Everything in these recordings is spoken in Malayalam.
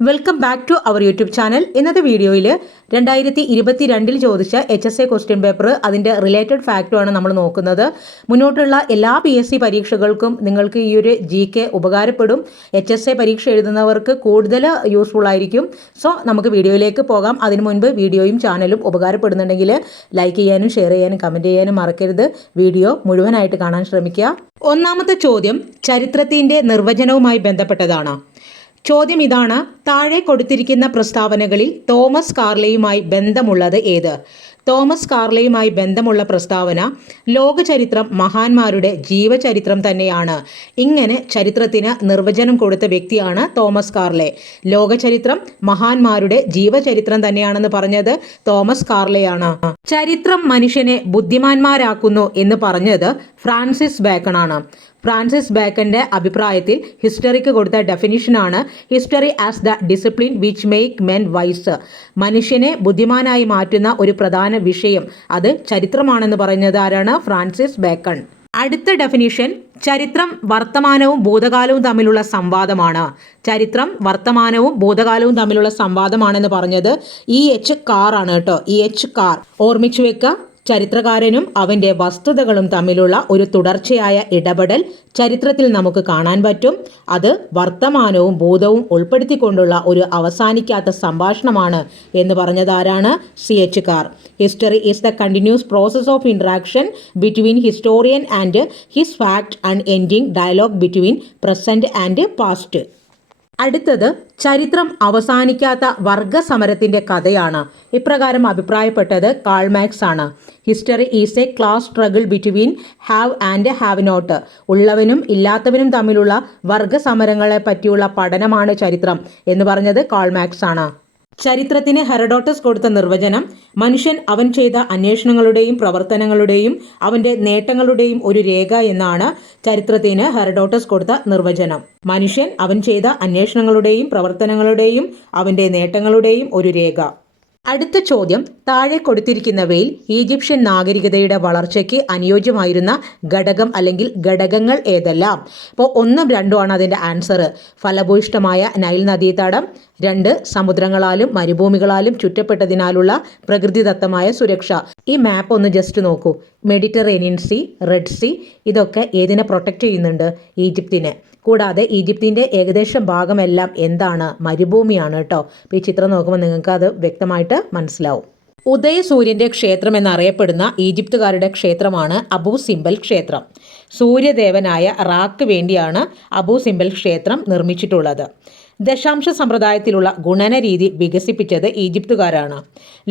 Welcome back to our YouTube channel ഇന്നത്തെ വീഡിയോയിൽ രണ്ടായിരത്തി ഇരുപത്തി രണ്ടിൽ ചോദിച്ച H S A question paper അതിന്റെ റിലേറ്റഡ് ഫാക്റ്റുമാണ് നമ്മൾ നോക്കുന്നത്. മുന്നോട്ടുള്ള എല്ലാ പി എസ് സി പരീക്ഷകൾക്കും നിങ്ങൾക്ക് ഈ ഒരു ജി കെ ഉപകാരപ്പെടും. എച്ച് എസ് എ പരീക്ഷ എഴുതുന്നവർക്ക് കൂടുതൽ യൂസ്ഫുൾ ആയിരിക്കും. സോ നമുക്ക് വീഡിയോയിലേക്ക് പോകാം. അതിനു മുൻപ് വീഡിയോയും ചാനലും ഉപകാരപ്പെടുന്നുണ്ടെങ്കിൽ ലൈക്ക് ചെയ്യാനും ഷെയർ ചെയ്യാനും കമന്റ് ചെയ്യാനും മറക്കരുത്. വീഡിയോ മുഴുവനായിട്ട് കാണാൻ ശ്രമിക്കുക. ഒന്നാമത്തെ ചോദ്യം ചരിത്രത്തിന്റെ നിർവചനവുമായി ബന്ധപ്പെട്ടതാണ്. ചോദ്യം ഇതാണ്. താഴെ കൊടുത്തിരിക്കുന്ന പ്രസ്താവനകളിൽ തോമസ് കാർലയുമായി ബന്ധമുള്ളത് ഏത്? തോമസ് കാർലയുമായി ബന്ധമുള്ള പ്രസ്താവന ലോകചരിത്രം മഹാന്മാരുടെ ജീവചരിത്രം തന്നെയാണ്. ഇങ്ങനെ ചരിത്രത്തിന് നിർവചനം കൊടുത്ത വ്യക്തിയാണ് തോമസ് കാർലെ. ലോകചരിത്രം മഹാന്മാരുടെ ജീവചരിത്രം തന്നെയാണെന്ന് പറഞ്ഞത് തോമസ് കാർലെയാണ്. ചരിത്രം മനുഷ്യനെ ബുദ്ധിമാന്മാരാക്കുന്നു എന്ന് പറഞ്ഞത് ഫ്രാൻസിസ് ബേക്കണാണ്. ഫ്രാൻസിസ് ബേക്കന്റെ അഭിപ്രായത്തിൽ ഹിസ്റ്ററിക്ക് കൊടുത്ത ഡെഫിനിഷനാണ് history as the discipline which make men wise. മനുഷ്യനെ ബുദ്ധിമാനായി മാറ്റുന്ന ഒരു പ്രധാന വിഷയം. അത് ചരിത്രമാണെന്ന് പറഞ്ഞത് ആരാണ്? Francis bacon. അടുത്ത ഡെഫിനിഷൻ ചരിത്രം വർത്തമാനവും ഭൂതകാലവും തമ്മിലുള്ള സംവാദമാണ്. ചരിത്രം വർത്തമാനവും ഭൂതകാലവും തമ്മിലുള്ള സംവാദമാണെന്ന് പറഞ്ഞത് ഇ എച്ച് കാർ ആണ് കേട്ടോ. E H Carr. ഓർമ്മിച്ചു വെക്കുക ചരിത്രകാരനും അവന്റെ വസ്തുതകളും തമ്മിലുള്ള ഒരു തുടർച്ചയായ ഇടപെടൽ ചരിത്രത്തിൽ നമുക്ക് കാണാൻ പറ്റും. അത് വർത്തമാനവും ഭൂതവും ഉൾപ്പെടുത്തിക്കൊണ്ടുള്ള ഒരു അവസാനിക്കാത്ത സംഭാഷണമാണ് എന്ന് പറഞ്ഞതാരാണ് C H Carr. History is the continuous process of interaction between historian and his fact and ending dialogue between present and past അടുത്തത് ചരിത്രം അവസാനിക്കാത്ത വർഗസമരത്തിന്റെ കഥയാണ്. ഇപ്രകാരം അഭിപ്രായപ്പെട്ടത് കാൾമാക്സ് ആണ്. History is a class struggle between have and have not. ഉള്ളവനും ഇല്ലാത്തവനും തമ്മിലുള്ള വർഗസമരങ്ങളെ പറ്റിയുള്ള പഠനമാണ് ചരിത്രം എന്ന് പറഞ്ഞത് കാൾമാക്സ് ആണ്. ചരിത്രത്തിന് ഹെറഡോട്ടസ് കൊടുത്ത നിർവചനം മനുഷ്യൻ അവൻ ചെയ്ത അന്വേഷണങ്ങളുടെയും പ്രവർത്തനങ്ങളുടെയും അവന്റെ നേട്ടങ്ങളുടെയും ഒരു രേഖ എന്നാണ് ചരിത്രത്തിന് ഹെറഡോട്ടസ് കൊടുത്ത നിർവചനം. മനുഷ്യൻ അവൻ ചെയ്ത അന്വേഷണങ്ങളുടെയും പ്രവർത്തനങ്ങളുടെയും അവന്റെ നേട്ടങ്ങളുടെയും ഒരു രേഖ. അടുത്ത ചോദ്യം താഴെ കൊടുത്തിരിക്കുന്നവയിൽ ഈജിപ്ഷ്യൻ നാഗരികതയുടെ വളർച്ചയ്ക്ക് അനുയോജ്യമായിരുന്ന ഘടകം അല്ലെങ്കിൽ ഘടകങ്ങൾ ഏതെല്ലാം? അപ്പോൾ ഒന്നും രണ്ടും ആണ് അതിന്റെ ആൻസർ. ഫലഭൂയിഷ്ടമായ നൈൽ നദീതടം രണ്ട് സമുദ്രങ്ങളാലും മരുഭൂമികളാലും ചുറ്റപ്പെട്ടതിനാലുള്ള പ്രകൃതിദത്തമായ സുരക്ഷ. ഈ മാപ്പ് ഒന്ന് ജസ്റ്റ് നോക്കൂ. മെഡിറ്ററേനിയൻ സീ റെഡ് സീ ഇതൊക്കെ ഏതിനെ പ്രൊട്ടക്റ്റ് ചെയ്യുന്നുണ്ട്? ഈജിപ്തിനെ. കൂടാതെ ഈജിപ്തിന്റെ ഏകദേശം ഭാഗമെല്ലാം എന്താണ് മരുഭൂമിയാണ് കേട്ടോ ഈ ചിത്രം നോക്കുമ്പോൾ നിങ്ങൾക്ക് അത് വ്യക്തമായിട്ട് മനസ്സിലാവും. ഉദയസൂര്യന്റെ ക്ഷേത്രം എന്നറിയപ്പെടുന്ന ഈജിപ്തുകാരുടെ ക്ഷേത്രമാണ് അബൂ സിംബൽ ക്ഷേത്രം. സൂര്യദേവനായ റാക്ക് വേണ്ടിയാണ് അബൂ സിംബൽ ക്ഷേത്രം നിർമ്മിച്ചിട്ടുള്ളത്. ദശാംശ സമ്പ്രദായത്തിലുള്ള ഗുണന രീതി വികസിപ്പിച്ചത് ഈജിപ്തുകാരാണ്.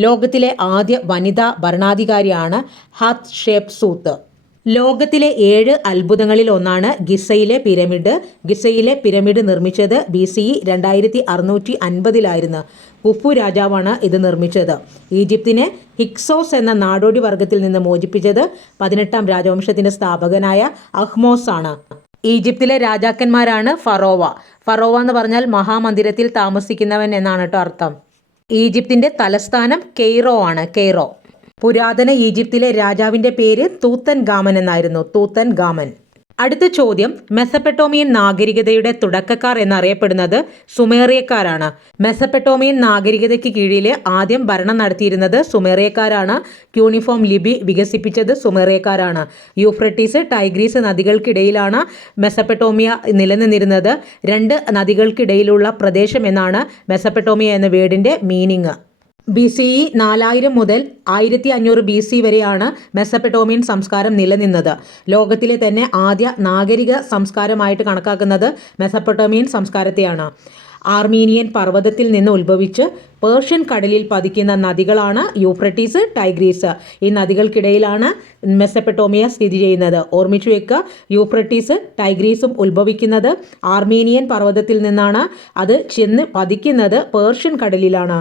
ലോകത്തിലെ ആദ്യ വനിതാ ഭരണാധികാരിയാണ് ഹാത്ത് ഷേപ് സൂത്ത് ലോകത്തിലെ ഏഴ് അത്ഭുതങ്ങളിൽ ഒന്നാണ് ഗിസയിലെ പിരമിഡ്. ഗിസയിലെ പിരമിഡ് നിർമ്മിച്ചത് ബി സി ഇ രണ്ടായിരത്തി അറുന്നൂറ്റി അൻപതിലായിരുന്നു. കുഫു രാജാവാണ് ഇത് നിർമ്മിച്ചത്. ഈജിപ്തിനെ ഹിക്സോസ് എന്ന നാടോടി വർഗത്തിൽ നിന്ന് മോചിപ്പിച്ചത് പതിനെട്ടാം രാജവംശത്തിന്റെ സ്ഥാപകനായ അഹ്മോസ് ആണ്. ഈജിപ്തിലെ രാജാക്കന്മാരാണ് ഫറോവ. ഫറോവ എന്ന് പറഞ്ഞാൽ മഹാമന്ദിരത്തിൽ താമസിക്കുന്നവൻ എന്നാണ് കേട്ടോ അർത്ഥം. ഈജിപ്തിന്റെ തലസ്ഥാനം കെയ്റോ ആണ് കെയ്റോ. പുരാതന ഈജിപ്തിലെ രാജാവിന്റെ പേര് തൂത്തൻ ഗാമൻ എന്നായിരുന്നു. തൂത്തൻ ഗാമൻ അടുത്ത ചോദ്യം മെസപ്പെട്ടോമിയൻ നാഗരികതയുടെ തുടക്കക്കാർ എന്നറിയപ്പെടുന്നത് സുമേറിയക്കാരാണ്. മെസപ്പെട്ടോമിയൻ നാഗരികതയ്ക്ക് കീഴിൽ ആദ്യം ഭരണം നടത്തിയിരുന്നത് സുമേറിയക്കാരാണ്. യൂണിഫോം ലിപി വികസിപ്പിച്ചത് സുമേറിയക്കാരാണ്. യൂഫ്രട്ടീസ് ടൈഗ്രീസ് നദികൾക്കിടയിലാണ് മെസപ്പെട്ടോമിയ നിലനിന്നിരുന്നത്. രണ്ട് നദികൾക്കിടയിലുള്ള പ്രദേശം എന്നാണ് മെസപ്പെട്ടോമിയ എന്ന വേർഡിന്റെ മീനിങ്. ബി സി ഇ നാലായിരം മുതൽ ആയിരത്തി അഞ്ഞൂറ് ബി സി വരെയാണ് മെസ്സപ്പെട്ടോമിയൻ സംസ്കാരം നിലനിന്നത്. ലോകത്തിലെ തന്നെ ആദ്യ നാഗരിക സംസ്കാരമായിട്ട് കണക്കാക്കുന്നത് മെസ്സപ്പെട്ടോമിയൻ സംസ്കാരത്തെയാണ്. ആർമീനിയൻ പർവതത്തിൽ നിന്ന് ഉത്ഭവിച്ച് പേർഷ്യൻ കടലിൽ പതിക്കുന്ന നദികളാണ് യൂഫ്രട്ടീസ് ടൈഗ്രീസ്. ഈ നദികൾക്കിടയിലാണ് മെസ്സപ്പെട്ടോമിയ സ്ഥിതി ചെയ്യുന്നത്. ഓർമ്മിച്ചു വെക്കുക യൂഫ്രട്ടീസ് ടൈഗ്രീസും ഉത്ഭവിക്കുന്നത് ആർമീനിയൻ പർവതത്തിൽ നിന്നാണ്. അത് ചെന്ന് പതിക്കുന്നത് പേർഷ്യൻ കടലിലാണ്.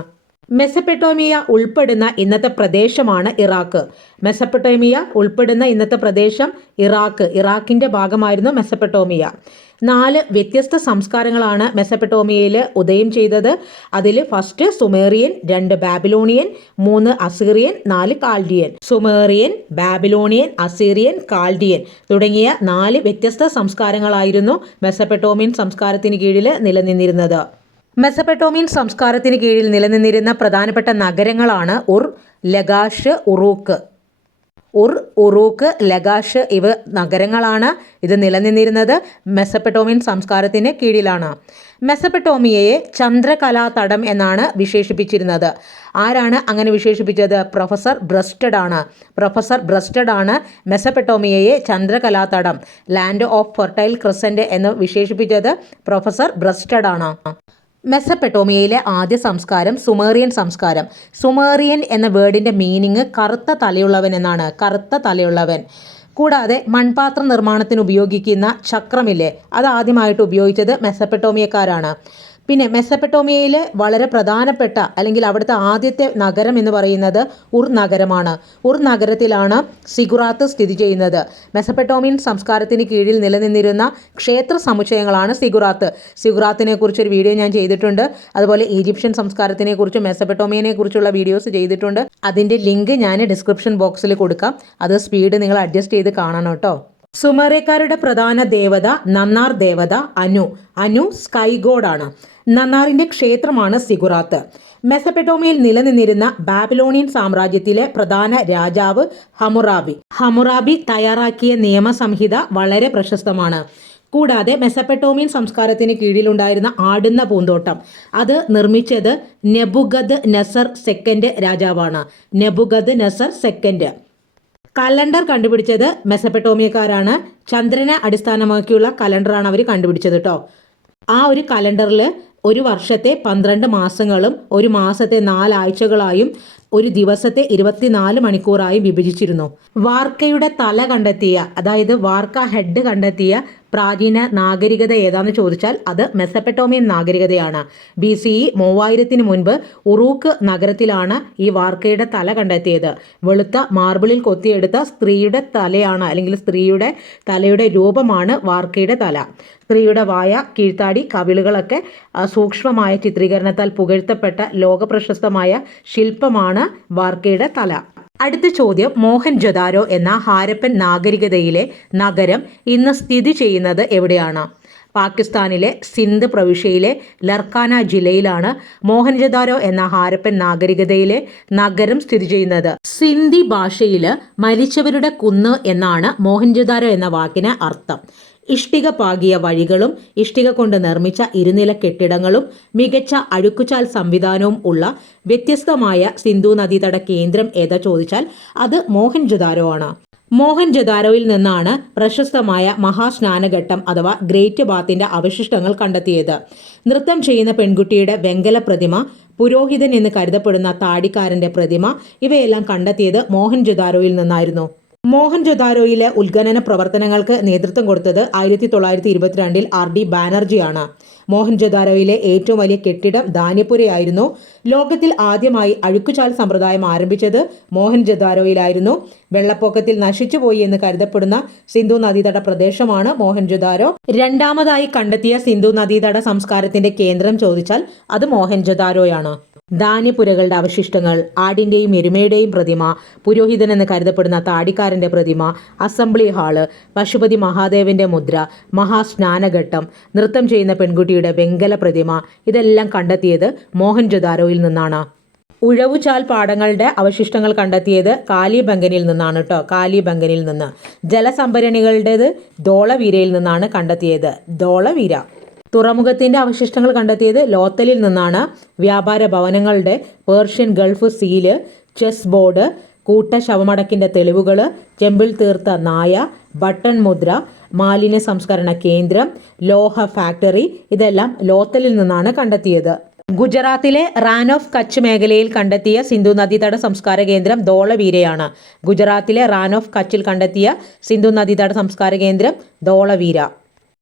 മെസപ്പെട്ടോമിയ ഉൾപ്പെടുന്ന ഇന്നത്തെ പ്രദേശമാണ് ഇറാഖ്. മെസപ്പെട്ടോമിയ ഉൾപ്പെടുന്ന ഇന്നത്തെ പ്രദേശം ഇറാഖ്. ഇറാഖിന്റെ ഭാഗമായിരുന്നു മെസപ്പെട്ടോമിയ നാല് വ്യത്യസ്ത സംസ്കാരങ്ങളാണ് മെസപ്പെട്ടോമിയയിൽ ഉദയം ചെയ്തത്. അതിൽ ഫസ്റ്റ് സുമേറിയൻ രണ്ട് ബാബിലോണിയൻ മൂന്ന് അസീറിയൻ നാല് Chaldean. Sumerian Babylonian Assyrian Chaldean തുടങ്ങിയ നാല് വ്യത്യസ്ത സംസ്കാരങ്ങളായിരുന്നു മെസപ്പെട്ടോമിയൻ സംസ്കാരത്തിന് കീഴിൽ നിലനിന്നിരുന്നത്. മെസപ്പട്ടോമിയൻ സംസ്കാരത്തിന് കീഴിൽ നിലനിന്നിരുന്ന പ്രധാനപ്പെട്ട നഗരങ്ങളാണ് ഉർ ലഗാഷ് ഉറൂക്ക്. ഉർ ഉറൂക്ക് ലഗാഷ് ഇവ നഗരങ്ങളാണ് ഇത് നിലനിന്നിരുന്നത് മെസപ്പട്ടോമിയൻ സംസ്കാരത്തിന് കീഴിലാണ്. മെസപ്പട്ടോമിയയെ ചന്ദ്രകലാതടം എന്നാണ് വിശേഷിപ്പിച്ചിരുന്നത്. ആരാണ് അങ്ങനെ വിശേഷിപ്പിച്ചത്? പ്രൊഫസർ ബ്രസ്റ്റഡ് ആണ് പ്രൊഫസർ ബ്രസ്റ്റഡ് ആണ് മെസപ്പട്ടോമിയയെ ചന്ദ്രകലാതടം ലാൻഡ് ഓഫ് ഫെർട്ടൈൽ ക്രിസന്റ് എന്ന് വിശേഷിപ്പിച്ചത്. പ്രൊഫസർ ബ്രസ്റ്റഡ് ആണ് മെസപ്പെട്ടോമിയയിലെ ആദ്യ സംസ്കാരം സുമേറിയൻ സംസ്കാരം. സുമേറിയൻ എന്ന വേർഡിന്റെ മീനിങ് കറുത്ത തലയുള്ളവൻ എന്നാണ്. കറുത്ത തലയുള്ളവൻ. കൂടാതെ മൺപാത്ര നിർമ്മാണത്തിന് ഉപയോഗിക്കുന്ന ചക്രമില്ലേ? അത് ആദ്യമായിട്ട് ഉപയോഗിച്ചത് മെസപ്പെട്ടോമിയക്കാരാണ് പിന്നെ മെസ്സപ്പെട്ടോമിയയിലെ വളരെ പ്രധാനപ്പെട്ട അല്ലെങ്കിൽ അവിടുത്തെ ആദ്യത്തെ നഗരം എന്ന് പറയുന്നത് ഉർ നഗരമാണ്. ഉർ നഗരത്തിലാണ് സിഗുറാത്ത് സ്ഥിതി ചെയ്യുന്നത്. മെസ്സപ്പെട്ടോമിയൻ സംസ്കാരത്തിന് കീഴിൽ നിലനിന്നിരുന്ന ക്ഷേത്ര സമുച്ചയങ്ങളാണ് സിഗുറാത്ത്. സിഗുറാത്തിനെ കുറിച്ചൊരു വീഡിയോ ഞാൻ ചെയ്തിട്ടുണ്ട്. അതുപോലെ ഈജിപ്ഷ്യൻ സംസ്കാരത്തിനെ കുറിച്ചും മെസ്സപ്പെട്ടോമിയനെ കുറിച്ചുള്ള വീഡിയോസ് ചെയ്തിട്ടുണ്ട്. അതിന്റെ ലിങ്ക് ഞാൻ ഡിസ്ക്രിപ്ഷൻ ബോക്സിൽ കൊടുക്കാം. അത് സ്പീഡ് നിങ്ങൾ അഡ്ജസ്റ്റ് ചെയ്ത് കാണണം കേട്ടോ. സുമേറിയക്കാരുടെ പ്രധാന ദേവത നന്നാർ ദേവത അനു. അനു സ്കൈ ഗോഡാണ് നന്നാറിന്റെ ക്ഷേത്രമാണ് സിഗുറാത്ത്. മെസപ്പെട്ടോമിയിൽ നിലനിന്നിരുന്ന ബാബിലോണിയൻ സാമ്രാജ്യത്തിലെ പ്രധാന രാജാവ് ഹമുറാബി. ഹമുറാബി തയ്യാറാക്കിയ നിയമസംഹിത വളരെ പ്രശസ്തമാണ്. കൂടാതെ മെസപ്പെട്ടോമിയൻ സംസ്കാരത്തിന് കീഴിലുണ്ടായിരുന്ന ആടുന്ന പൂന്തോട്ടം. അത് നിർമ്മിച്ചത് നെബുഗദ് നസർ സെക്കൻഡ് രാജാവാണ്. നെബുഗദ് നസർ സെക്കൻഡ്. കലണ്ടർ കണ്ടുപിടിച്ചത് മെസപ്പെട്ടോമിയക്കാരാണ് ചന്ദ്രനെ അടിസ്ഥാനമാക്കിയുള്ള കലണ്ടറാണ് അവർ കണ്ടുപിടിച്ചത് കേട്ടോ ആ ഒരു കലണ്ടറിൽ ഒരു വർഷത്തെ പന്ത്രണ്ട് മാസങ്ങളും ഒരു മാസത്തെ നാലാഴ്ചകളായും ഒരു ദിവസത്തെ ഇരുപത്തിനാല് മണിക്കൂറായും വിഭജിച്ചിരുന്നു. വാർക്കയുടെ തല കണ്ടെത്തിയ അതായത് വാർക്ക ഹെഡ് കണ്ടെത്തിയ പ്രാചീന നാഗരികത ഏതാന്ന് ചോദിച്ചാൽ അത് മെസപ്പെട്ടോമിയൻ നാഗരികതയാണ്. ബി സി ഇ മൂവായിരത്തിന് മുൻപ് ഉറൂക്ക് നഗരത്തിലാണ് ഈ വാർക്കയുടെ തല കണ്ടെത്തിയത്. വെളുത്ത മാർബിളിൽ കൊത്തിയെടുത്ത സ്ത്രീയുടെ തലയാണ് അല്ലെങ്കിൽ സ്ത്രീയുടെ തലയുടെ രൂപമാണ് വാർക്കയുടെ തല. സ്ത്രീയുടെ വായ കീഴ്ത്താടി കവിളുകളൊക്കെ സൂക്ഷ്മമായ ചിത്രീകരണത്താൽ പുകഴ്ത്തപ്പെട്ട ലോകപ്രശസ്തമായ ശില്പമാണ് വാർക്കയുടെ തല. അടുത്ത ചോദ്യം മോഹൻ ജൊദാരോ എന്ന ഹാരപ്പൻ നാഗരികതയിലെ നഗരം ഇന്ന് സ്ഥിതി ചെയ്യുന്നത് എവിടെയാണ്? പാകിസ്ഥാനിലെ സിന്ധ് പ്രവിശ്യയിലെ ലർക്കാന ജില്ലയിലാണ് മോഹൻജദാരോ എന്ന ഹാരപ്പൻ നാഗരികതയിലെ നഗരം സ്ഥിതി ചെയ്യുന്നത്. സിന്ധി ഭാഷയിൽ മരിച്ചവരുടെ കുന്ന് എന്നാണ് മോഹൻജദാരോ എന്ന വാക്കിന് അർത്ഥം. ഇഷ്ടിക പാകിയ വഴികളും ഇഷ്ടിക കൊണ്ട് നിർമ്മിച്ച ഇരുനില കെട്ടിടങ്ങളും മികച്ച അഴുക്കുചാൽ സംവിധാനവും ഉള്ള വ്യത്യസ്തമായ സിന്ധു നദീതട കേന്ദ്രം ഏതാ ചോദിച്ചാൽ അത് മോഹൻജദാരോ ആണ്. മോഹൻജദാരോയിൽ നിന്നാണ് പ്രശസ്തമായ മഹാസ്നാനഘട്ടം അഥവാ ഗ്രേറ്റ് ബാത്തിന്റെ അവശിഷ്ടങ്ങൾ കണ്ടെത്തിയത്. നൃത്തം ചെയ്യുന്ന പെൺകുട്ടിയുടെ വെങ്കല പ്രതിമ പുരോഹിതൻ എന്ന് കരുതപ്പെടുന്ന താടിക്കാരന്റെ പ്രതിമ ഇവയെല്ലാം കണ്ടെത്തിയത് മോഹൻജദാരോയിൽ നിന്നായിരുന്നു. മോഹൻജൊദാരോയിലെ ഉത്ഖനന പ്രവർത്തനങ്ങൾക്ക് നേതൃത്വം കൊടുത്തത് ആയിരത്തി തൊള്ളായിരത്തി ഇരുപത്തിരണ്ടിൽ ആർ ഡി ബാനർജിയാണ്. മോഹൻജൊദാരോയിലെ ഏറ്റവും വലിയ കെട്ടിടം ധാന്യപുരയായിരുന്നു ലോകത്തിൽ ആദ്യമായി അഴുക്കുചാൽ സമ്പ്രദായം ആരംഭിച്ചത് മോഹൻജോദാരോയിലായിരുന്നു വെള്ളപ്പൊക്കത്തിൽ നശിച്ചുപോയി എന്ന് കരുതപ്പെടുന്ന സിന്ധു നദീതട പ്രദേശമാണ് മോഹൻജോദാരോ രണ്ടാമതായി കണ്ടെത്തിയ സിന്ധു നദീതട സംസ്കാരത്തിന്റെ കേന്ദ്രം ചോദിച്ചാൽ അത് മോഹൻജോദാരോയാണ് ധാന്യപുരകളുടെ അവശിഷ്ടങ്ങൾ ആടിന്റെയും എരുമയുടെയും പ്രതിമ പുരോഹിതൻ എന്ന് കരുതപ്പെടുന്ന താടിക്കാരന്റെ പ്രതിമ അസംബ്ലി ഹാൾ പശുപതി മഹാദേവന്റെ മുദ്ര മഹാസ്നാനഘട്ടം നൃത്തം ചെയ്യുന്ന പെൺകുട്ടിയുടെ വെങ്കല പ്രതിമ ഇതെല്ലാം കണ്ടെത്തിയത് മോഹൻജൊദാരോയിൽ നിന്നാണ്. ഉഴവുചാൽ പാടങ്ങളുടെ അവശിഷ്ടങ്ങൾ കണ്ടെത്തിയത് കാലിബംഗനിൽ നിന്നാണ് കേട്ടോ കാലിബംഗനിൽ നിന്ന്. ജലസംഭരണികളുടേത് ധോളവീരയിൽ നിന്നാണ് കണ്ടെത്തിയത്. ധോളവീര തുറമുഖത്തിന്റെ അവശിഷ്ടങ്ങൾ കണ്ടെത്തിയത് ലോത്തലിൽ നിന്നാണ്. വ്യാപാര ഭവനങ്ങളുടെ Persian Gulf seal chess board കൂട്ട ശവമടക്കിന്റെ തെളിവുകൾ ചെമ്പിൽ തീർത്ത നായ ബട്ടൺ മുദ്ര മാലിന്യ സംസ്കരണ കേന്ദ്രം ലോഹ ഫാക്ടറി ഇതെല്ലാം ലോത്തലിൽ നിന്നാണ് കണ്ടെത്തിയത്. ഗുജറാത്തിലെ റാൻ ഓഫ് കച്ച് മേഖലയിൽ കണ്ടെത്തിയ സിന്ധു നദീതട സംസ്കാര കേന്ദ്രം ധോളവീരയാണ്. ഗുജറാത്തിലെ റാൻ ഓഫ് കച്ചിൽ കണ്ടെത്തിയ സിന്ധു നദീതട സംസ്കാര കേന്ദ്രം ധോളവീര.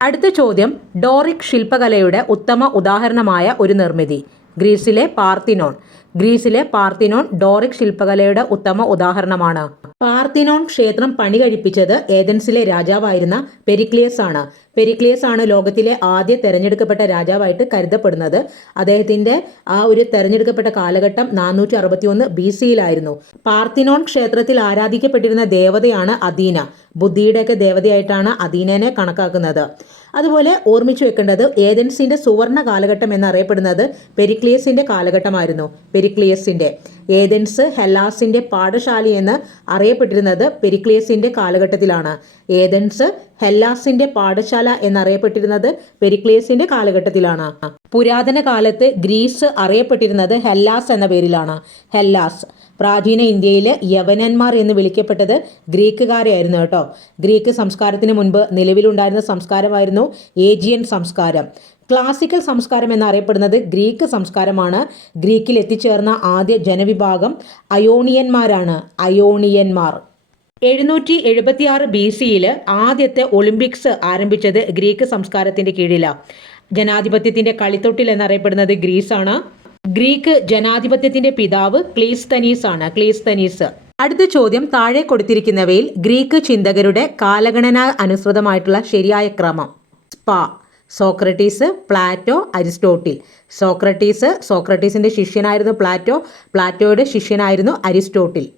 അടുത്ത ചോദ്യം ഡോറിക് ശില്പകലയുടെ ഉത്തമ ഉദാഹരണമായ ഒരു നിർമ്മിതി. ഗ്രീസിലെ പാർത്തിനോൺ. ഗ്രീസിലെ പാർത്തിനോൺ ഡോറിക് ശില്പകലയുടെ ഉത്തമ ഉദാഹരണമാണ്. പാർത്തിനോൺ ക്ഷേത്രം പണി കഴിപ്പിച്ചത് ഏതൻസിലെ രാജാവായിരുന്ന പെരിക്ലിയസ് ആണ് പെരിക്ലിയസ് ആണ് ലോകത്തിലെ ആദ്യ തെരഞ്ഞെടുക്കപ്പെട്ട രാജാവായിട്ട് കരുതപ്പെടുന്നത്. അദ്ദേഹത്തിന്റെ ആ ഒരു തെരഞ്ഞെടുക്കപ്പെട്ട കാലഘട്ടം നാനൂറ്റി അറുപത്തി ഒന്ന് ബി സിയിലായിരുന്നു പാർത്തിനോൺ ക്ഷേത്രത്തിൽ ആരാധിക്കപ്പെട്ടിരുന്ന ദേവതയാണ് അദീന. ബുദ്ധിയുടെയൊക്കെ ദേവതയായിട്ടാണ് അദീനനെ കണക്കാക്കുന്നത്. അതുപോലെ ഓർമ്മിച്ചു വെക്കേണ്ടത് ഏതൻസിന്റെ സുവർണ കാലഘട്ടം എന്നറിയപ്പെടുന്നത് പെരിക്ലിയസിന്റെ കാലഘട്ടമായിരുന്നു. പെരിക്ലിയസിന്റെ ഏതൻസ് ഹെല്ലാസിന്റെ പാഠശാല എന്ന് അറിയപ്പെട്ടിരുന്നത് പെരിക്ലിയസിന്റെ കാലഘട്ടത്തിലാണ്. ഏതൻസ് ഹെല്ലാസിന്റെ പാഠശാല എന്നറിയപ്പെട്ടിരുന്നത് പെരിക്ലിയസിന്റെ കാലഘട്ടത്തിലാണ്. പുരാതന കാലത്ത് ഗ്രീസ് അറിയപ്പെട്ടിരുന്നത് ഹെല്ലാസ് എന്ന പേരിലാണ്. ഹെല്ലാസ് പ്രാചീന ഇന്ത്യയിൽ യവനന്മാർ എന്ന് വിളിക്കപ്പെട്ടത് ഗ്രീക്കുകാരെയായിരുന്നു കേട്ടോ. ഗ്രീക്ക് സംസ്കാരത്തിന് മുൻപ് നിലവിലുണ്ടായിരുന്ന സംസ്കാരമായിരുന്നു ഏജിയൻ സംസ്കാരം. ക്ലാസിക്കൽ സംസ്കാരം എന്നറിയപ്പെടുന്നത് ഗ്രീക്ക് സംസ്കാരമാണ്. ഗ്രീക്കിൽ എത്തിച്ചേർന്ന ആദ്യ ജനവിഭാഗം അയോണിയന്മാരാണ്. അയോണിയന്മാർ. എഴുന്നൂറ്റി എഴുപത്തിയാറ് ബി സിയിൽ ആദ്യത്തെ ഒളിമ്പിക്സ് ആരംഭിച്ചത് ഗ്രീക്ക് സംസ്കാരത്തിന്റെ കീഴിലാണ് ജനാധിപത്യത്തിന്റെ കളിത്തൊട്ടിൽ എന്നറിയപ്പെടുന്നത് ഗ്രീസാണ്. ഗ്രീക്ക് ജനാധിപത്യത്തിന്റെ പിതാവ് ക്ലീസ്തനീസ് ആണ് ക്ലീസ്തനീസ്. അടുത്ത ചോദ്യം താഴെ കൊടുത്തിരിക്കുന്നവയിൽ ഗ്രീക്ക് ചിന്തകരുടെ കാലഗണന അനുസൃതമായിട്ടുള്ള ശരിയായ ക്രമം. സ്പാ സോക്രട്ടീസ് പ്ലാറ്റോ അരിസ്റ്റോട്ടിൽ. സോക്രട്ടീസ് സോക്രട്ടീസിന്റെ ശിഷ്യനായിരുന്നു പ്ലാറ്റോ പ്ലാറ്റോയുടെ ശിഷ്യനായിരുന്നു അരിസ്റ്റോട്ടിൽ.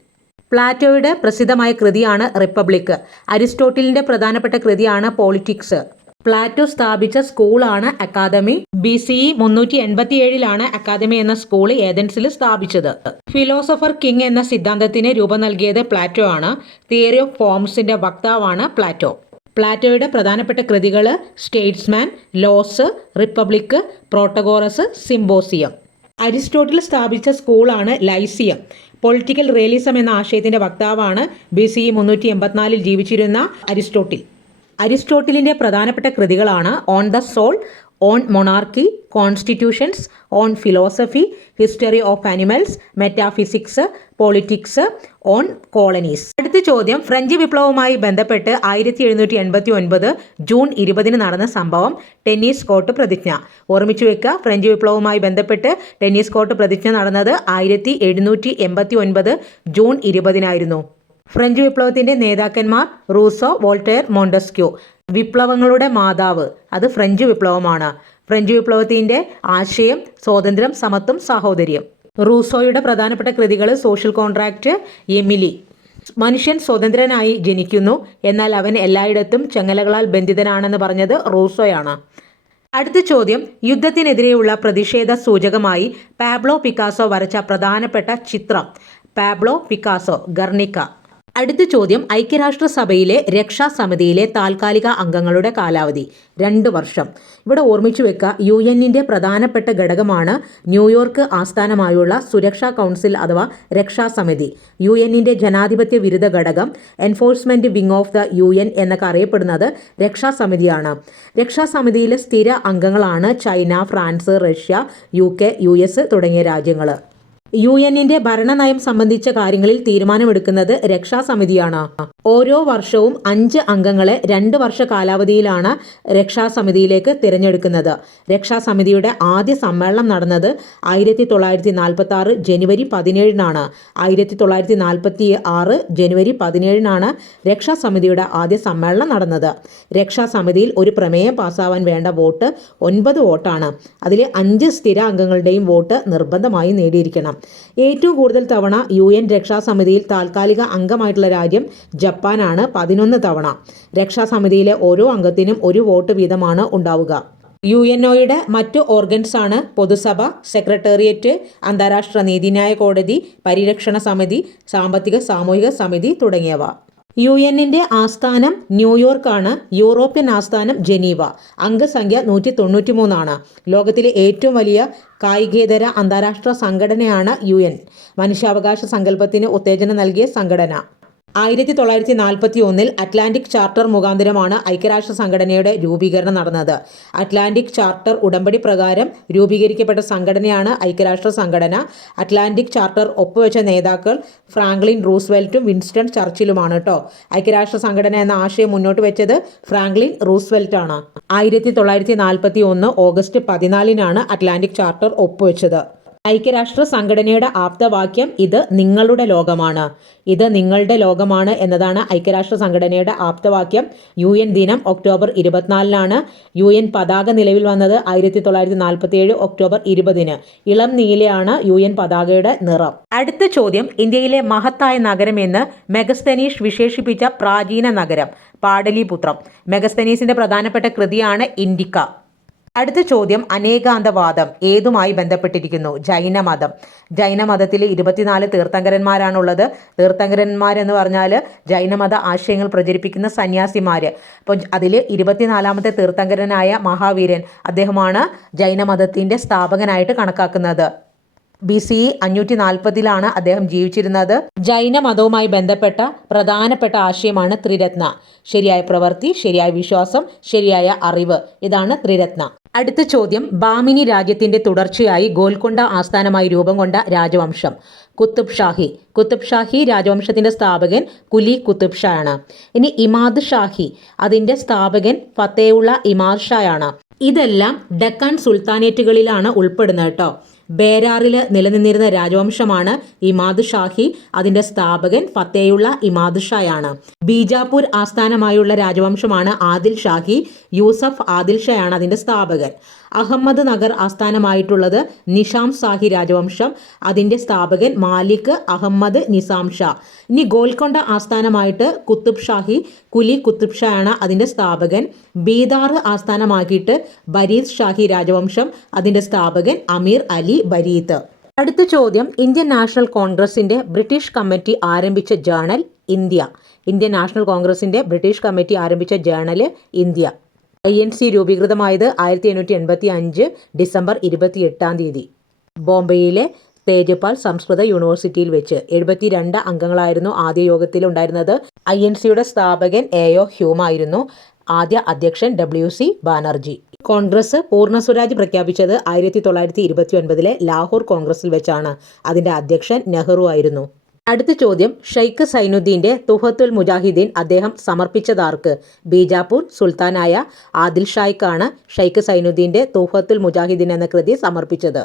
പ്ലാറ്റോയുടെ പ്രസിദ്ധമായ കൃതിയാണ് റിപ്പബ്ലിക് അരിസ്റ്റോട്ടിലിന്റെ പ്രധാനപ്പെട്ട കൃതിയാണ് പോളിറ്റിക്സ്. പ്ലാറ്റോ സ്ഥാപിച്ച സ്കൂളാണ് അക്കാദമി. ബി സി മുന്നൂറ്റി എൺപത്തിയേഴിലാണ് അക്കാദമി എന്ന സ്കൂൾ ഏതൻസിൽ സ്ഥാപിച്ചത്. ഫിലോസഫർ കിങ് എന്ന സിദ്ധാന്തത്തിന് രൂപം നൽകിയത് പ്ലാറ്റോ ആണ്. തിയറി ഓഫ് ഫോംസിന്റെ വക്താവാണ് പ്ലാറ്റോ. പ്ലാറ്റോയുടെ പ്രധാനപ്പെട്ട കൃതികൾ Statesman Laws Republic Protagoras Symposium Aristotle സ്ഥാപിച്ച സ്കൂളാണ് ലൈസിയം. പൊളിറ്റിക്കൽ റിയലിസം എന്ന ആശയത്തിന്റെ വക്താവാണ് ബി സി മുന്നൂറ്റി എൺപത്തിനാലിൽ ജീവിച്ചിരുന്ന അരിസ്റ്റോട്ടിൽ. അരിസ്റ്റോട്ടിലിന്റെ പ്രധാനപ്പെട്ട കൃതികളാണ് on the soul on monarchy constitutions on philosophy history of animals metaphysics politics on colonies അടുത്ത ചോദ്യം ഫ്രഞ്ച് വിപ്ലവവുമായി ബന്ധപ്പെട്ട് ആയിരത്തി എഴുന്നൂറ്റി എൺപത്തി ഒൻപത് ജൂൺ ഇരുപതിന് നടന്ന സംഭവം ടെന്നീസ് കോർട്ട് പ്രതിജ്ഞ. ഓർമ്മിച്ചു വെക്കുക ഫ്രഞ്ച് വിപ്ലവവുമായി ബന്ധപ്പെട്ട് ടെന്നീസ് കോർട്ട് പ്രതിജ്ഞ നടന്നത് ആയിരത്തി എഴുന്നൂറ്റി എൺപത്തി ഒൻപത് ജൂൺ ഇരുപതിനായിരുന്നു. ഫ്രഞ്ച് വിപ്ലവത്തിന്റെ നേതാക്കന്മാർ റൂസോ വോൾട്ടയർ മോണ്ടസ്ക്യൂ. വിപ്ലവങ്ങളുടെ മാതാവ്. അത് ഫ്രഞ്ച് വിപ്ലവമാണ്. ഫ്രഞ്ച് വിപ്ലവത്തിന്റെ ആശയം സ്വാതന്ത്ര്യം സമത്വം സാഹോദര്യം. റൂസോയുടെ പ്രധാനപ്പെട്ട കൃതികൾ സോഷ്യൽ കോൺട്രാക്റ്റ് എമിലി. മനുഷ്യൻ സ്വതന്ത്രനായി ജനിക്കുന്നു. എന്നാൽ അവൻ എല്ലായിടത്തും ചങ്ങലകളാൽ ബന്ധിതനാണെന്ന് പറഞ്ഞത് റൂസോയാണ്. അടുത്ത ചോദ്യം. യുദ്ധത്തിനെതിരെയുള്ള പ്രതിഷേധ സൂചകമായി പാബ്ലോ പിക്കാസോ വരച്ച പ്രധാനപ്പെട്ട ചിത്രം. Pablo Picasso Guernica. അടുത്ത ചോദ്യം ഐക്യരാഷ്ട്രസഭയിലെ രക്ഷാസമിതിയിലെ താൽക്കാലിക അംഗങ്ങളുടെ കാലാവധി രണ്ട് വർഷം. ഇവിടെ ഓർമ്മിച്ചു വെക്കുക യു എന്നിന്റെ പ്രധാനപ്പെട്ട ഘടകമാണ് ന്യൂയോർക്ക് ആസ്ഥാനമായുള്ള സുരക്ഷാ കൗൺസിൽ അഥവാ രക്ഷാസമിതി. യു എന്നിന്റെ ജനാധിപത്യ വിരുദ്ധ ഘടകം enforcement wing of the U N എന്നൊക്കെ അറിയപ്പെടുന്നത് രക്ഷാസമിതിയാണ്. രക്ഷാസമിതിയിലെ സ്ഥിര അംഗങ്ങളാണ് China France Russia U K U S തുടങ്ങിയ രാജ്യങ്ങൾ യു എന്നിന്റെ ഭരണനയം സംബന്ധിച്ച കാര്യങ്ങളിൽ തീരുമാനമെടുക്കുന്നത് രക്ഷാസമിതിയാണ്. ഓരോ വർഷവും അഞ്ച് അംഗങ്ങളെ രണ്ട് വർഷ കാലാവധിയിലാണ് രക്ഷാസമിതിയിലേക്ക് തിരഞ്ഞെടുക്കുന്നത്. രക്ഷാസമിതിയുടെ ആദ്യ സമ്മേളനം നടന്നത് ആയിരത്തി തൊള്ളായിരത്തി നാൽപ്പത്തി ആറ് ജനുവരി പതിനേഴിനാണ്. ആയിരത്തി തൊള്ളായിരത്തി നാൽപ്പത്തി ആറ് ജനുവരി പതിനേഴിനാണ് രക്ഷാസമിതിയുടെ ആദ്യ സമ്മേളനം നടന്നത്. രക്ഷാസമിതിയിൽ ഒരു പ്രമേയം പാസ്സാവാൻ വേണ്ട വോട്ട് ഒൻപത് വോട്ടാണ്. അതിലെ അഞ്ച് സ്ഥിര അംഗങ്ങളുടെയും വോട്ട് നിർബന്ധമായി നേടിയിരിക്കണം. ഏറ്റവും കൂടുതൽ തവണ യു എൻ രക്ഷാസമിതിയിൽ താൽക്കാലിക അംഗമായിട്ടുള്ള രാജ്യം ജപ്പാനാണ് പതിനൊന്ന് തവണ. രക്ഷാസമിതിയിലെ ഓരോ അംഗത്തിനും ഒരു വോട്ട് വീതമാണ് ഉണ്ടാവുക. യു എൻ ഒയുടെ മറ്റു ഓർഗൻസ് ആണ് പൊതുസഭ സെക്രട്ടേറിയറ്റ് അന്താരാഷ്ട്ര നീതിന്യായ കോടതി പരിരക്ഷണ സമിതി സാമ്പത്തിക സാമൂഹിക സമിതി തുടങ്ങിയവ. യു എന്നിന്റെ ആസ്ഥാനം ന്യൂയോർക്കാണ്. യൂറോപ്യൻ ആസ്ഥാനം ജനീവ. അംഗസംഖ്യ നൂറ്റി തൊണ്ണൂറ്റി മൂന്നാണ് ലോകത്തിലെ ഏറ്റവും വലിയ കായികേതര അന്താരാഷ്ട്ര സംഘടനയാണ് യു എൻ മനുഷ്യാവകാശ സങ്കല്പത്തിന് ഉത്തേജനം നൽകിയ സംഘടന. ആയിരത്തി തൊള്ളായിരത്തി നാൽപ്പത്തി ഒന്നിൽ അറ്റ്ലാന്റിക് ചാർട്ടർ മുഖാന്തരമാണ് ഐക്യരാഷ്ട്ര സംഘടനയുടെ രൂപീകരണം നടന്നത്. അറ്റ്ലാന്റിക് ചാർട്ടർ ഉടമ്പടി പ്രകാരം രൂപീകരിക്കപ്പെട്ട സംഘടനയാണ് ഐക്യരാഷ്ട്ര സംഘടന. അറ്റ്ലാന്റിക് ചാർട്ടർ ഒപ്പുവെച്ച നേതാക്കൾ ഫ്രാങ്ക്ലിൻ റൂസ്വെൽറ്റും വിൻസ്റ്റൺ ചർച്ചിലുമാണ് കേട്ടോ ഐക്യരാഷ്ട്ര സംഘടന എന്ന ആശയം മുന്നോട്ട് വെച്ചത് ഫ്രാങ്ക്ലിൻ റൂസ്വെൽറ്റ് ആണ് ആയിരത്തി തൊള്ളായിരത്തി നാൽപ്പത്തി ഒന്ന് ഓഗസ്റ്റ് പതിനാലിനാണ് അറ്റ്ലാന്റിക് ചാർട്ടർ ഒപ്പുവെച്ചത്. ഐക്യരാഷ്ട്ര സംഘടനയുടെ ആപ്തവാക്യം ഇത് നിങ്ങളുടെ ലോകമാണ്. ഇത് നിങ്ങളുടെ ലോകമാണ് എന്നതാണ് ഐക്യരാഷ്ട്ര സംഘടനയുടെ ആപ്തവാക്യം. യു എൻ ദിനം ഒക്ടോബർ ഇരുപത്തിനാലിനാണ് യു എൻ പതാക നിലവിൽ വന്നത് ആയിരത്തി തൊള്ളായിരത്തി നാൽപ്പത്തി ഏഴ് ഒക്ടോബർ ഇരുപതിന്. ഇളം നീലയാണ് യു എൻ പതാകയുടെ നിറം. അടുത്ത ചോദ്യം ഇന്ത്യയിലെ മഹത്തായ നഗരം എന്ന് മെഗസ്തനീഷ് വിശേഷിപ്പിച്ച പ്രാചീന നഗരം പാടലിപുത്രം. മെഗസ്തനീസിന്റെ പ്രധാനപ്പെട്ട കൃതിയാണ് ഇൻഡിക്ക അടുത്ത ചോദ്യം അനേകാന്തവാദം. ഏതുമായി ബന്ധപ്പെട്ടിരിക്കുന്നു? ജൈനമതം. ജൈനമതത്തിൽ ഇരുപത്തിനാല് തീർത്ഥങ്കരന്മാരാണുള്ളത്. തീർത്ഥങ്കരന്മാരെന്ന് പറഞ്ഞാൽ ജൈനമത ആശയങ്ങൾ പ്രചരിപ്പിക്കുന്ന സന്യാസിമാർ അപ്പോൾ അതിൽ ഇരുപത്തിനാലാമത്തെ തീർത്ഥങ്കരനായ മഹാവീരൻ അദ്ദേഹമാണ് ജൈനമതത്തിന്റെ സ്ഥാപകനായിട്ട് കണക്കാക്കുന്നത്. ബി സി അഞ്ഞൂറ്റി നാൽപ്പതിലാണ് അദ്ദേഹം ജീവിച്ചിരുന്നത്. ജൈന മതവുമായി ബന്ധപ്പെട്ട പ്രധാനപ്പെട്ട ആശയമാണ് ത്രിരത്ന. ശരിയായ പ്രവൃത്തി ശരിയായ വിശ്വാസം ശരിയായ അറിവ്. ഇതാണ് ത്രിരത്ന. അടുത്ത ചോദ്യം ബാമിനി രാജ്യത്തിന്റെ തുടർച്ചയായി ഗോൽക്കൊണ്ട ആസ്ഥാനമായി രൂപം കൊണ്ട രാജവംശം. കുത്തുബ് ഷാഹി. കുത്തുബ് ഷാഹി രാജവംശത്തിന്റെ സ്ഥാപകൻ കുലി കുത്തുബ് ഷാ ആണ് ഇനി ഇമാദ് ഷാഹി അതിന്റെ സ്ഥാപകൻ ഫത്തേഉള്ള ഇമാദ് ഷാ ആണ് ഇതെല്ലാം ഡക്കാൻ സുൽത്താനേറ്റുകളിലാണ് ഉൾപ്പെടുന്നത് കേട്ടോ. ബേരാറിൽ നിലനിന്നിരുന്ന രാജവംശമാണ് ഇമാദ് ഷാഹി. അതിന്റെ സ്ഥാപകൻ ഫത്തേയുള്ള ഇമാദ് ഷായാണ്. ബീജാപൂർ ആസ്ഥാനമായുള്ള രാജവംശമാണ് ആദിൽ ഷാഹി. യൂസഫ് ആദിൽ ഷായാണ് അതിന്റെ സ്ഥാപകൻ. അഹമ്മദ് നഗർ ആസ്ഥാനമായിട്ടുള്ളത് നിഷാം സാഹി രാജവംശം. അതിന്റെ സ്ഥാപകൻ മാലിക് അഹമ്മദ് നിസാം ഷാ. ഇനി ഗോൽക്കൊണ്ട ആസ്ഥാനമായിട്ട് കുത്തുബ് ഷാഹി കുലി കുത്തുബ് ഷാ ആണ് അതിന്റെ സ്ഥാപകൻ. ബീദാർ ആസ്ഥാനമാക്കിയിട്ട് ബരീദ് ഷാഹി രാജവംശം അതിന്റെ സ്ഥാപകൻ അമീർ അലി ബരീത്ത് അടുത്ത ചോദ്യം ഇന്ത്യൻ നാഷണൽ കോൺഗ്രസിന്റെ ബ്രിട്ടീഷ് കമ്മിറ്റി ആരംഭിച്ച ജേണൽ ഇന്ത്യ. ഇന്ത്യൻ നാഷണൽ കോൺഗ്രസിന്റെ ബ്രിട്ടീഷ് കമ്മിറ്റി ആരംഭിച്ച journal India. I N C രൂപീകൃതമായത് ആയിരത്തി എണ്ണൂറ്റി എൺപത്തി അഞ്ച് ഡിസംബർ ഇരുപത്തി എട്ടാം തീയതി. ബോംബെയിലെ തേജപാൽ സംസ്കൃത യൂണിവേഴ്സിറ്റിയിൽ വെച്ച് എഴുപത്തി രണ്ട് അംഗങ്ങളായിരുന്നു ആദ്യ യോഗത്തിൽ ഉണ്ടായിരുന്നത് ഐ എൻ സിയുടെ സ്ഥാപകൻ എ ഒ ഹ്യൂം ആയിരുന്നു. ആദ്യ അധ്യക്ഷൻ ഡബ്ല്യു സി ബാനർജി. കോൺഗ്രസ് പൂർണ സ്വരാജ് പ്രഖ്യാപിച്ചത് ആയിരത്തി തൊള്ളായിരത്തി ഇരുപത്തി ഒൻപതിലെ ലാഹോർ കോൺഗ്രസിൽ വെച്ചാണ്. അതിന്റെ അധ്യക്ഷൻ നെഹ്റു ആയിരുന്നു. അടുത്ത ചോദ്യം ഷെയ്ഖ് സൈനുദ്ദീന്റെ തുഹത്തുൽ മുജാഹിദ്ദീൻ അദ്ദേഹം സമർപ്പിച്ചതാർക്ക്? ബീജാപ്പൂർ സുൽത്താനായ ആദിൽ ഷായ്ക്കാണ് ഷെയ്ഖ് സൈനുദ്ദീന്റെ തുഹത്തുൽ മുജാഹിദ്ദീൻ എന്ന കൃതി സമർപ്പിച്ചത്.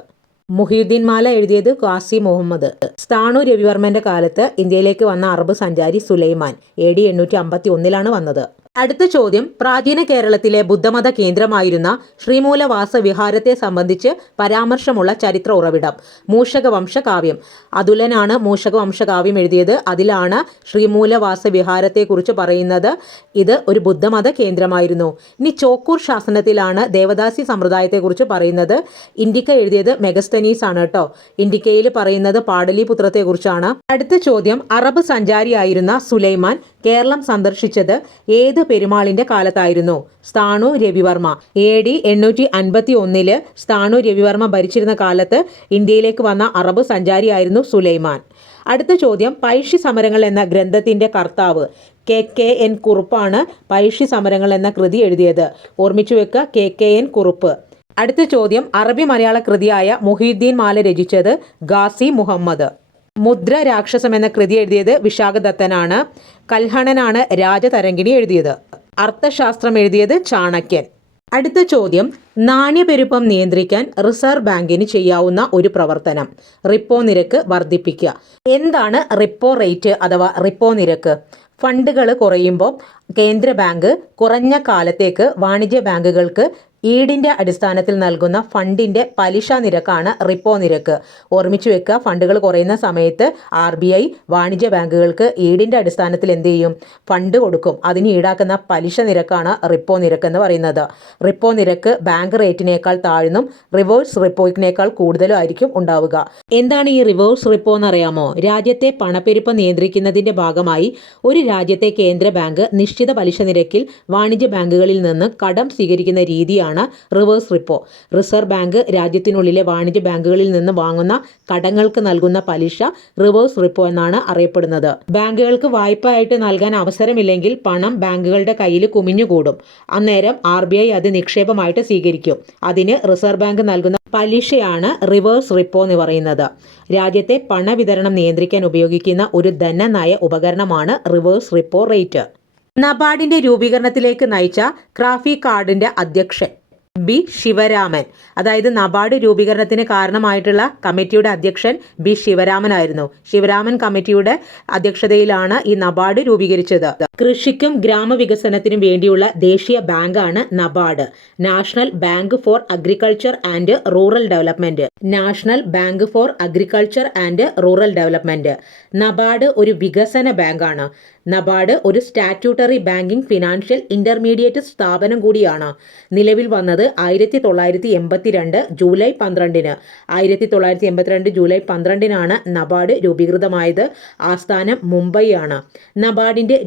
മുഹിയുദ്ദീൻ മാല എഴുതിയത് ഖാസി മുഹമ്മദ്. സ്ഥാണു രവിവർമ്മന്റെ കാലത്ത് ഇന്ത്യയിലേക്ക് വന്ന അറബ് സഞ്ചാരി സുലൈമാൻ എ ഡി എണ്ണൂറ്റി അമ്പത്തി ഒന്നിലാണ് വന്നത്. അടുത്ത ചോദ്യം. പ്രാചീന കേരളത്തിലെ ബുദ്ധമത കേന്ദ്രമായിരുന്ന ശ്രീമൂലവാസ വിഹാരത്തെ സംബന്ധിച്ച് പരാമർശമുള്ള ചരിത്ര ഉറവിടം. മൂഷകവംശ കാവ്യം അതുലനാണ് മൂഷകവംശ കാവ്യം എഴുതിയത്. അതിലാണ് ശ്രീമൂലവാസ വിഹാരത്തെക്കുറിച്ച് പറയുന്നത്. ഇത് ഒരു ബുദ്ധമത കേന്ദ്രമായിരുന്നു. ഇനി ചോക്കൂർ ശാസനത്തിലാണ് ദേവദാസി സമ്പ്രദായത്തെക്കുറിച്ച് പറയുന്നത്. ഇന്ത്യക്ക എഴുതിയത് മെഗസ്തനീസ് ആണ് കേട്ടോ. ഇന്ത്യക്കയിൽ പറയുന്നത് പാടലിപുത്രത്തെക്കുറിച്ചാണ്. അടുത്ത ചോദ്യം അറബ് സഞ്ചാരിയായിരുന്ന സുലൈമാൻ കേരളം സന്ദർശിച്ചത് ഏത് പെരുമാളിന്റെ കാലത്തായിരുന്നു? സ്ഥാണു രവിവർമ്മ. എ ഡി എണ്ണൂറ്റി അൻപത്തി ഒന്നിൽ സ്ഥാണു രവിവർമ്മ ഭരിച്ചിരുന്ന കാലത്ത് ഇന്ത്യയിലേക്ക് വന്ന അറബ് സഞ്ചാരിയായിരുന്നു സുലൈമാൻ. അടുത്ത ചോദ്യം പൈഷി സമരങ്ങൾ എന്ന ഗ്രന്ഥത്തിന്റെ കർത്താവ്. കെ കെ എൻ കുറുപ്പാണ് പൈഷി സമരങ്ങൾ എന്ന കൃതി എഴുതിയത്. ഓർമ്മിച്ചു വെക്കുക കെ കെ എൻ കുറുപ്പ്. അടുത്ത ചോദ്യം അറബി മലയാള കൃതിയായ മുഹീദ്ദീൻ മാല രചിച്ചത് ഗാസി മുഹമ്മദ്. മുദ്ര രാക്ഷസം എന്ന കൃതി എഴുതിയത് വിശാഖദത്തനാണ്. കൽഹണനാണ് രാജതരംഗിണി എഴുതിയത്. അർത്ഥശാസ്ത്രം എഴുതിയത് ചാണക്യൻ. അടുത്ത ചോദ്യം നാണ്യപെരുപ്പം നിയന്ത്രിക്കാൻ റിസർവ് ബാങ്കിന് ചെയ്യാവുന്ന ഒരു പ്രവർത്തനം. റിപ്പോ നിരക്ക് വർദ്ധിപ്പിക്കുക. എന്താണ് റിപ്പോ റേറ്റ് അഥവാ റിപ്പോ നിരക്ക്? ഫണ്ടുകൾ കുറയുമ്പോൾ കേന്ദ്ര ബാങ്ക് കുറഞ്ഞ കാലത്തേക്ക് വാണിജ്യ ബാങ്കുകൾക്ക് ഈടിന്റെ അടിസ്ഥാനത്തിൽ നൽകുന്ന ഫണ്ടിന്റെ പലിശ നിരക്കാണ് റിപ്പോ നിരക്ക്. ഓർമ്മിച്ചു വെക്കുക ഫണ്ടുകൾ കുറയുന്ന സമയത്ത് ആർ ബി ഐ വാണിജ്യ ബാങ്കുകൾക്ക് ഈടിന്റെ അടിസ്ഥാനത്തിൽ എന്ത് ചെയ്യും? ഫണ്ട് കൊടുക്കും. അതിന് ഈടാക്കുന്ന പലിശ നിരക്കാണ് റിപ്പോ നിരക്ക് എന്ന് പറയുന്നത്. റിപ്പോ നിരക്ക് ബാങ്ക് റേറ്റിനേക്കാൾ താഴ്ന്നും റിവേഴ്സ് റിപ്പോയ്ക്കിനേക്കാൾ കൂടുതലും ആയിരിക്കും ഉണ്ടാവുക. എന്താണ് ഈ റിവേഴ്സ് റിപ്പോ എന്നറിയാമോ? രാജ്യത്തെ പണപ്പെരുപ്പ് നിയന്ത്രിക്കുന്നതിന്റെ ഭാഗമായി ഒരു രാജ്യത്തെ കേന്ദ്ര ബാങ്ക് നിശ്ചിത പലിശ നിരക്കിൽ വാണിജ്യ ബാങ്കുകളിൽ നിന്ന് കടം സ്വീകരിക്കുന്ന രീതിയാണ് റിവേഴ്സ് റിപ്പോ. റിസർവ് ബാങ്ക് രാജ്യത്തിനുള്ളിലെ വാണിജ്യ ബാങ്കുകളിൽ നിന്ന് വാങ്ങുന്ന കടങ്ങൾക്ക് നൽകുന്ന പലിശ റിവേഴ്സ് റിപ്പോ എന്നാണ് അറിയപ്പെടുന്നത്. ബാങ്കുകൾക്ക് വായ്പയായിട്ട് നൽകാൻ അവസരമില്ലെങ്കിൽ പണം ബാങ്കുകളുടെ കയ്യിൽ കുമിഞ്ഞുകൂടും. അന്നേരം ആർ ബി ഐ അത് നിക്ഷേപമായിട്ട് സ്വീകരിക്കും. അതിന് റിസർവ് ബാങ്ക് നൽകുന്ന പലിശയാണ് റിവേഴ്സ് റിപ്പോ എന്ന് പറയുന്നത്. രാജ്യത്തെ പണവിതരണം നിയന്ത്രിക്കാൻ ഉപയോഗിക്കുന്ന ഒരു ധനനയ ഉപകരണമാണ് റിവേഴ്സ് റിപ്പോ റേറ്റ്. നബാർഡിന്റെ രൂപീകരണത്തിലേക്ക് നയിച്ച ക്രാഫി കാർഡിന്റെ അധ്യക്ഷൻ ബി ശിവരാമൻ. അതായത് നബാർഡ് രൂപീകരണത്തിന് കാരണമായിട്ടുള്ള കമ്മിറ്റിയുടെ അധ്യക്ഷൻ ബി ശിവരാമൻ ആയിരുന്നു ശിവരാമൻ കമ്മിറ്റിയുടെ അധ്യക്ഷതയിലാണ് ഈ നബാർഡ് രൂപീകരിച്ചത്. കൃഷിക്കും ഗ്രാമവികസനത്തിനും വേണ്ടിയുള്ള ദേശീയ ബാങ്കാണ് NABARD. National Bank for Agriculture and Rural Development. National Bank for Agriculture and Rural Development. NABARD ഒരു വികസന ബാങ്കാണ്. നബാർഡ് ഒരു സ്റ്റാറ്റ്യൂട്ടറി ബാങ്കിംഗ് ഫിനാൻഷ്യൽ ഇന്റർമീഡിയറ്റ് സ്ഥാപനം കൂടിയാണ്. നിലവിൽ വന്നത് ആയിരത്തി തൊള്ളായിരത്തി എൺപത്തിരണ്ട് ജൂലൈ പന്ത്രണ്ടിന്. ആയിരത്തി തൊള്ളായിരത്തി എൺപത്തിരണ്ട് ജൂലൈ പന്ത്രണ്ടിനാണ് നബാർഡ് രൂപീകൃതമായത്. ആസ്ഥാനം മുംബൈയാണ്. നബാർഡിന്റെ നബാർഡിന്റെ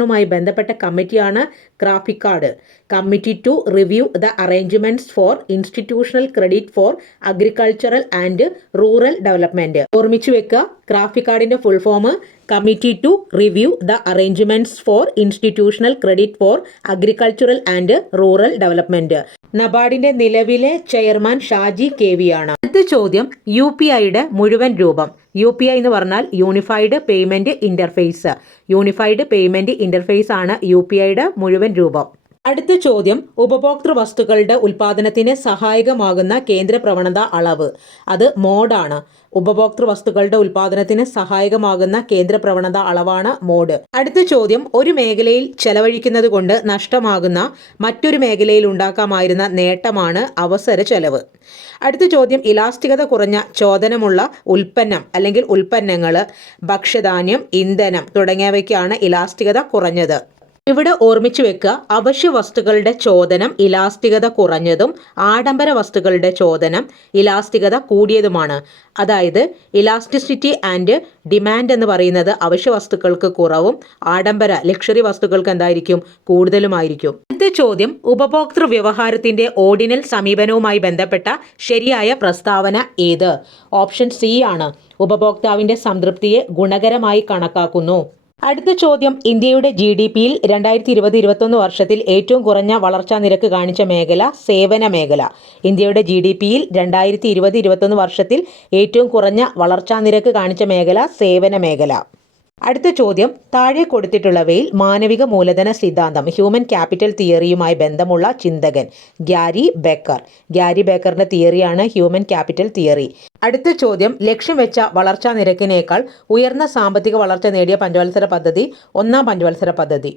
രൂപീകരണവുമായി ബന്ധപ്പെട്ട കമ്മിറ്റിയാണ് CRAFICARD committee to review the arrangements for institutional credit for agricultural and rural development. ഓർമ്മിച്ചു വെക്കുക ഗ്രാഫിക് കാർഡിന്റെ full form committee to review the arrangements for institutional credit for agricultural and rural development. നബാർഡിന്റെ നിലവിലെ ചെയർമാൻ ഷാജി കെ വി ആണ് അടുത്ത ചോദ്യം യു പി ഐയുടെ മുഴുവൻ രൂപം. യു പി ഐ എന്ന് പറഞ്ഞാൽ unified payment interface. Unified payment interface ആണ് യു പി ഐയുടെ മുഴുവൻ രൂപം. അടുത്ത ചോദ്യം ഉപഭോക്തൃ വസ്തുക്കളുടെ ഉൽപാദനത്തിന് സഹായകമാകുന്ന കേന്ദ്ര പ്രവണത അളവ്. അത് മോഡാണ് ഉപഭോക്തൃ വസ്തുക്കളുടെ ഉൽപാദനത്തിന് സഹായകമാകുന്ന കേന്ദ്ര പ്രവണത അളവാണ് മോഡ്. അടുത്ത ചോദ്യം ഒരു മേഖലയിൽ ചെലവഴിക്കുന്നത് കൊണ്ട് നഷ്ടമാകുന്ന മറ്റൊരു മേഖലയിൽ ഉണ്ടാക്കാമായിരുന്ന നേട്ടമാണ് അവസര ചെലവ്. അടുത്ത ചോദ്യം ഇലാസ്റ്റികത കുറഞ്ഞ ചോദനമുള്ള ഉൽപ്പന്നം അല്ലെങ്കിൽ ഉൽപ്പന്നങ്ങൾ ഭക്ഷ്യധാന്യം ഇന്ധനം തുടങ്ങിയവയ്ക്കാണ് ഇലാസ്റ്റികത കുറഞ്ഞത്. ഇവിടെ ഓർമ്മിച്ചു വെക്കുക അവശ്യ വസ്തുക്കളുടെ ചോദനം ഇലാസ്തികത കുറഞ്ഞതും ആഡംബര വസ്തുക്കളുടെ ചോദനം ഇലാസ്തികത കൂടിയതുമാണ്. അതായത് ഇലാസ്റ്റിസിറ്റി ആൻഡ് ഡിമാൻഡ് എന്ന് പറയുന്നത് അവശ്യ വസ്തുക്കൾക്ക് കുറവും ആഡംബര ലക്ഷറി വസ്തുക്കൾക്ക് എന്തായിരിക്കും? കൂടുതലുമായിരിക്കും. അടുത്ത ചോദ്യം ഉപഭോക്തൃ വ്യവഹാരത്തിന്റെ ഓർഡിനൽ സമീപനവുമായി ബന്ധപ്പെട്ട ശരിയായ പ്രസ്താവന ഏത്? ഓപ്ഷൻ സി ആണ്. ഉപഭോക്താവിന്റെ സംതൃപ്തിയെ ഗുണകരമായി കണക്കാക്കുന്നു. അടുത്ത ചോദ്യം. ഇന്ത്യയുടെ ജി ഡി പിയിൽ രണ്ടായിരത്തി ഇരുപത് ഇരുപത്തൊന്ന് വർഷത്തിൽ ഏറ്റവും കുറഞ്ഞ വളർച്ചാ നിരക്ക് കാണിച്ച മേഖല സേവന മേഖല. ഇന്ത്യയുടെ ജി ഡി പിയിൽ രണ്ടായിരത്തി ഇരുപത് ഇരുപത്തൊന്ന് വർഷത്തിൽ ഏറ്റവും കുറഞ്ഞ വളർച്ചാ നിരക്ക് കാണിച്ച മേഖല സേവന മേഖല. അടുത്ത ചോദ്യം താഴെ കൊടുത്തിട്ടുള്ളവയിൽ മാനവിക മൂലധന സിദ്ധാന്തം ഹ്യൂമൻ ക്യാപിറ്റൽ തിയറിയുമായി ബന്ധമുള്ള ചിന്തകൻ ഗ്യാരി ബേക്കർ. ഗ്യാരി ബേക്കറിന്റെ തിയറിയാണ് ഹ്യൂമൻ ക്യാപിറ്റൽ തിയറി അടുത്ത ചോദ്യം ലക്ഷ്യം വെച്ച വളർച്ചാ നിരക്കിനേക്കാൾ ഉയർന്ന സാമ്പത്തിക വളർച്ച നേടിയ പഞ്ചവത്സര പദ്ധതി ഒന്നാം പഞ്ചവത്സര പദ്ധതി.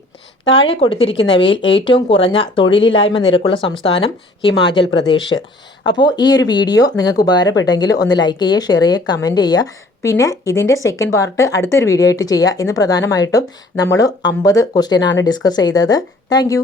താഴെ കൊടുത്തിരിക്കുന്നവയിൽ ഏറ്റവും കുറഞ്ഞ തൊഴിലില്ലായ്മ നിരക്കുള്ള സംസ്ഥാനം ഹിമാചൽ പ്രദേശ്. അപ്പോൾ ഈ ഒരു വീഡിയോ നിങ്ങൾക്ക് ഉപകാരപ്പെട്ടെങ്കിൽ ഒന്ന് ലൈക്ക് ചെയ്യുക ഷെയർ ചെയ്യുക കമന്റ് ചെയ്യുക. പിന്നെ ഇതിന്റെ സെക്കൻഡ് പാർട്ട് അടുത്തൊരു വീഡിയോ ആയിട്ട് ചെയ്യുക ഇന്ന് പ്രധാനമായിട്ടും നമ്മൾ അമ്പത് ക്വസ്റ്റ്യനാണ് ഡിസ്കസ് ചെയ്തത്. താങ്ക്